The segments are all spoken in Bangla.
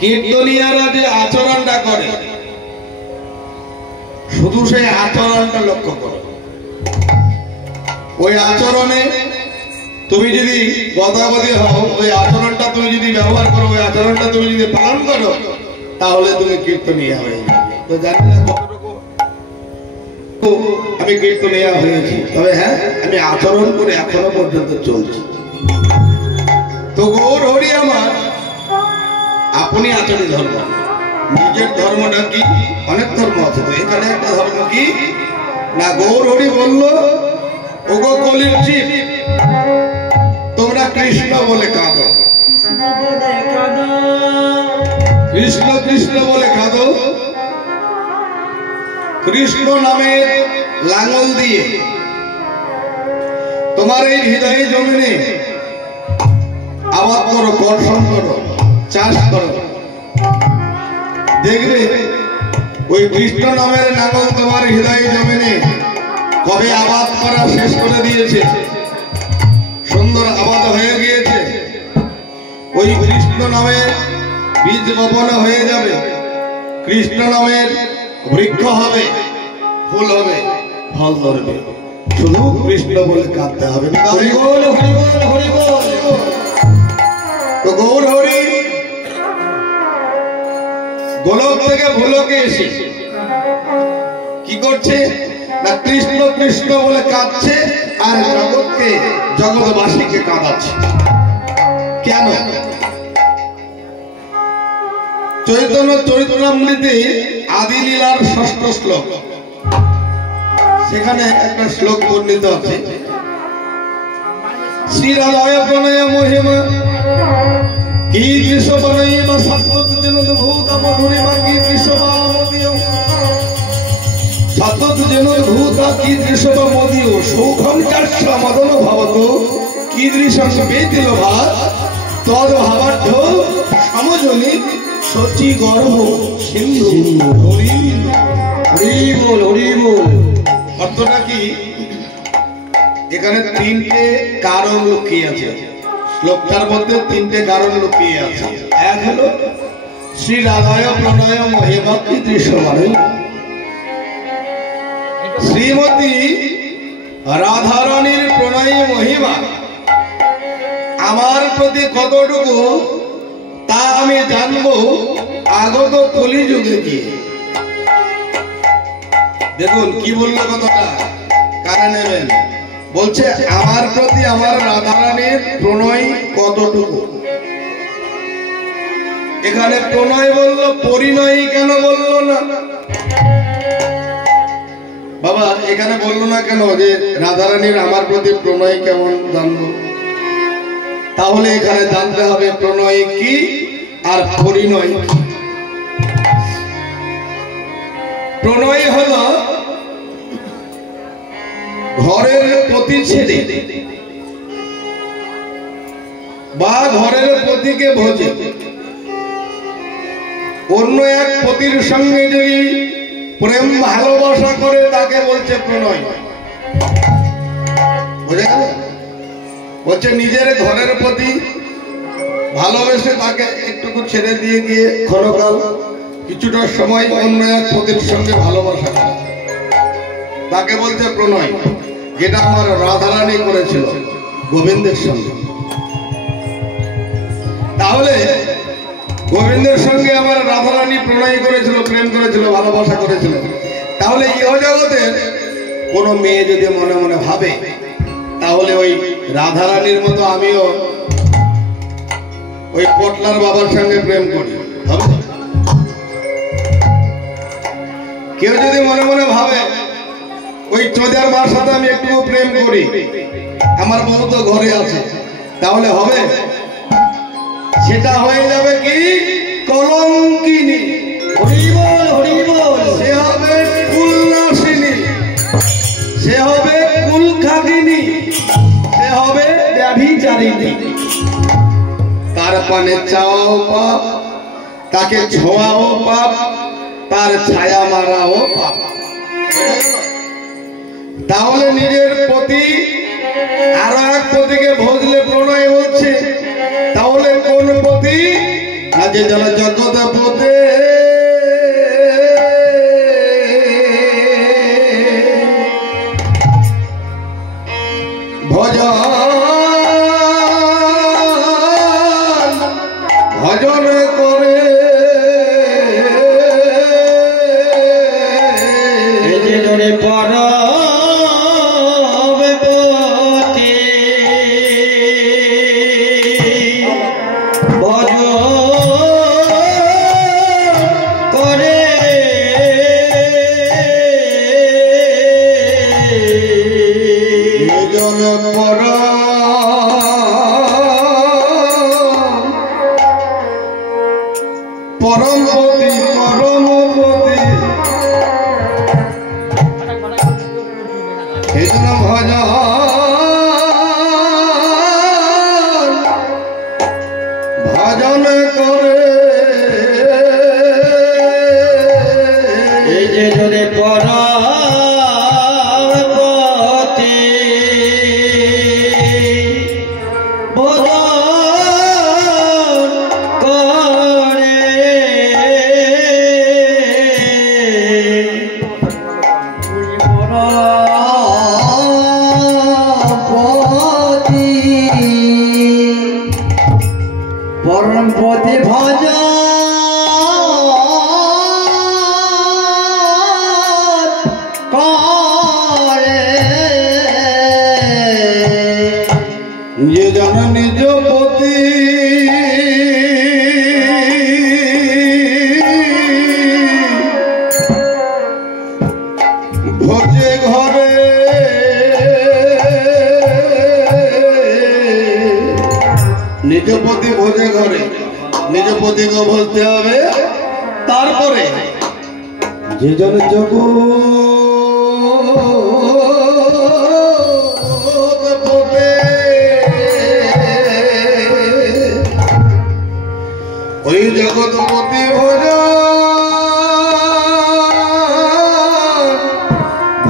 কীর্তনিয়ারা যে আচরণটা করে শুধু সেই আচরণটা লক্ষ্য করো। ওই আচরণে তুমি যদি গদাগদি হও, ওই আচরণটা তুমি যদি ব্যবহার করো, ওই আচরণটা তুমি যদি পালন করো, তাহলে তুমি কীর্তনিয়া হয়ে যাবে। তো জানি না কতটুকু আমি কীর্তনিয়া হয়েছি, তবে হ্যাঁ আমি আচরণ করে এখনো পর্যন্ত চলছি। তো গৌর হরি আমার আপনি আচরণ ধর্ম, নিজের ধর্মটা কি? অনেক ধর্ম আছে, তো এখানে একটা ধর্ম কি না, গৌর হরি বলল ওগো কলির জীব তোমরা কৃষ্ণ বলে কাঁদো, কৃষ্ণ কৃষ্ণ বলে কাঁদো, কৃষ্ণ নামে লাঙল দিয়ে তোমার এই হৃদয়ে জমিনে আবাদ করো, কর্ষণ করো, চাষ করো। দেখবে ওই কৃষ্ণ নামের লাঙল তোমার হৃদয়ে জমিনে কবে আবাদ করা শেষ করে দিয়েছে, সুন্দর আবাদ হয়ে গিয়েছে, ওই কৃষ্ণ নামে বীজ বপন হয়ে যাবে, কৃষ্ণ নামের বৃক্ষ হবে, ফুল হবে, ফল ধরবে। শুধু কৃষ্ণ বলে কাঁদতে হবে। হরি বল, হরি বল, হরি বল। তো গৌর হরি গোলক থেকে ভুলকে এসে কি করছে না, কৃষ্ণ কৃষ্ণ বলে কাঁদছে আর জগৎকে, জগৎবাসীকে কাঁদাচ্ছে। কেন? চৈতন্য চরিতামৃতে আদি লীলার ৬ষ্ঠ শ্লোক, সেখানে একটা শ্লোক বর্ণিত আছে, শ্রীরাধয় প্রণয় মহিমা কীদৃশ বনৈব সত্ত্বত জনদ্ভূত মধুরিমা কীদৃশ বামদীয় সত্ত্বত জনদ্ভূত কীদৃশ বামদীয় সৌখং চাস্য মদন ভবত কীদৃশং বেতিল ভাত তদ ভাবাঢ্য সমজনি সচি গর্ভ সিন্ধু। হরি হরি বল, হরি বল। অর্থটা কি? এখানে ৩টে কারণ লুকিয়ে আছে, শ্লোকটার মধ্যে ৩টে কারণ লুকিয়ে আছে। এক হলো শ্রী রাধায় প্রণয় মহিমা কীদৃশ মানে, শ্রীমতী রাধারানীর প্রণয় মহিমা আমার প্রতি কতটুকু তা আমি জানবো আগত কলিযুগে গিয়ে। দেখুন কি বললো কথাটা, কানে নেবেন। বলছে আমার প্রতি আমার রাধারানীর প্রণয় কতটুকু। এখানে প্রণয় বললো, পরিণয় কেন বললো না বাবা? এখানে বললো না কেন যে রাধারানীর আমার প্রতি প্রণয় কেমন জানবো? তাহলে এখানে জানতে হবে প্রণয় কি আর পরিণয় কি। প্রণয় হলো ঘরের প্রতি ছেড়ে বা ঘরের পতিকে ভোজে অন্য এক পতির সঙ্গে যদি প্রেম ভালোবাসা করে তাকে বলছে প্রণয়। বুঝে গেল? বলছে নিজের ঘরের প্রতি ভালোবেসে তাকে একটুকু ছেড়ে দিয়ে গিয়ে ক্ষণকাল কিছুটা সময় অন্য এক পতির সঙ্গে ভালোবাসা করা, তাকে বলছে প্রণয়। যেটা আমার রাধারানী করেছিল গোবিন্দের সঙ্গে। তাহলে গোবিন্দের সঙ্গে আমার রাধারানী প্রণয় করেছিল, প্রেম করেছিল, ভালোবাসা করেছিল। তাহলে ইহজগতের কোনো মেয়ে যদি মনে মনে ভাবে তাহলে ওই রাধারানীর মতো আমিও ওই পটলার বাবার সঙ্গে প্রেম করি, হবে? কেউ যদি মনে মনে ভাবে ওই চোদার মার সাথে আমি একটু প্রেম করি, আমার বউ তো ঘরে আছে, তাহলে হবে? সেটা হয়ে যাবে কি কলঙ্কিনী। হরি বল, হরি বল। সে হবে কুলনাশিনী, সে হবে কুলখাগিনী, সে হবে ব্যভিচারিণী। তার পানে চাওয়াও পাপ, তাকে ছোঁয়াও পাপ, তার ছায়া মারাও পাপ। তাহলে নিজের প্রতি আরো এক পতিকে ভজলে প্রণয় হচ্ছে। তাহলে কোন পতি? না যে জন জগৎ পতে ভজন করে যে জনে পরবপতি ভজন করে জন পর পরমপতি পরমপতি কৃষ্ণ ভজন ভজন করে এই যে জনে পরবপতি ভজন করে পরমপতি ভজন করে যে জন নিজ পতি ভোজে ঘরে নিজ পতি ভোজে ঘরে নিজ পতিকে বলতে হবে তারপরে যে জন জগৎপতে ওই জগৎপতি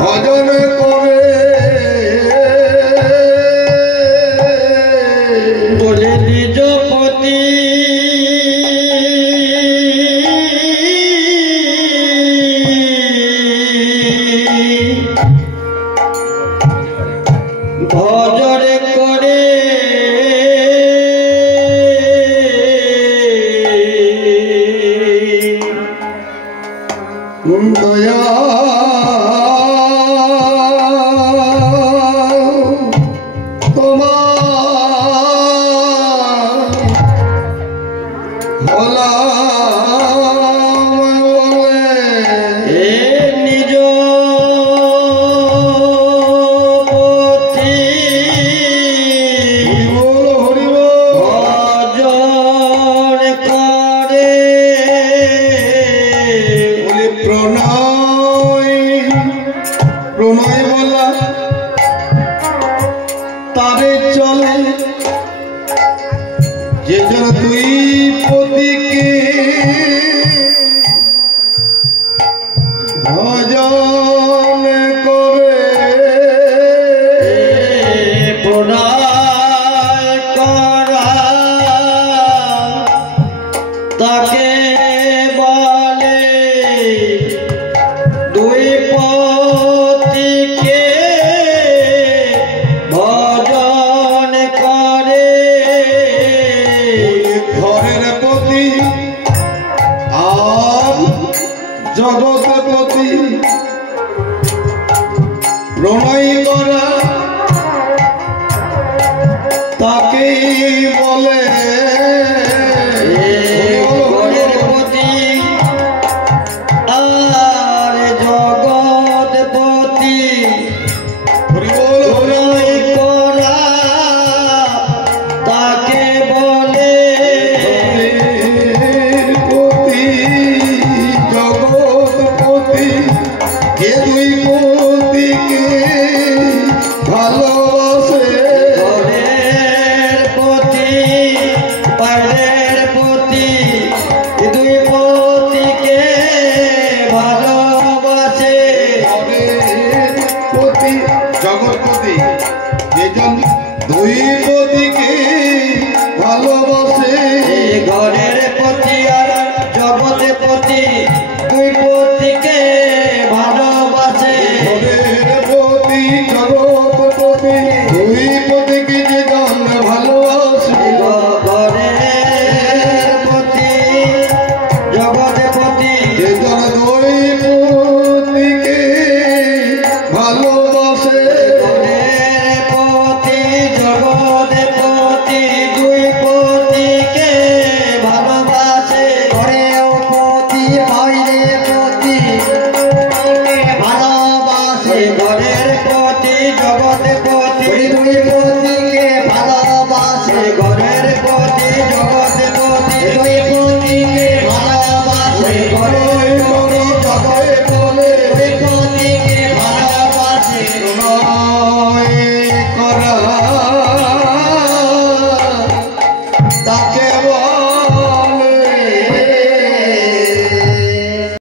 ভজন করে বলে নিজ পতি ভজন করে দয়া তোমার ভোলা এ নিজ পতি হরিব ভজন করে বলে প্রণয় প্রণয় বলা তারে চলে যে জন তুই পতিকে ভজন করে প্রণয় করা তাকে বলে দুই পতিকে ভজন করে ঘরের পতি আর জগতের পতি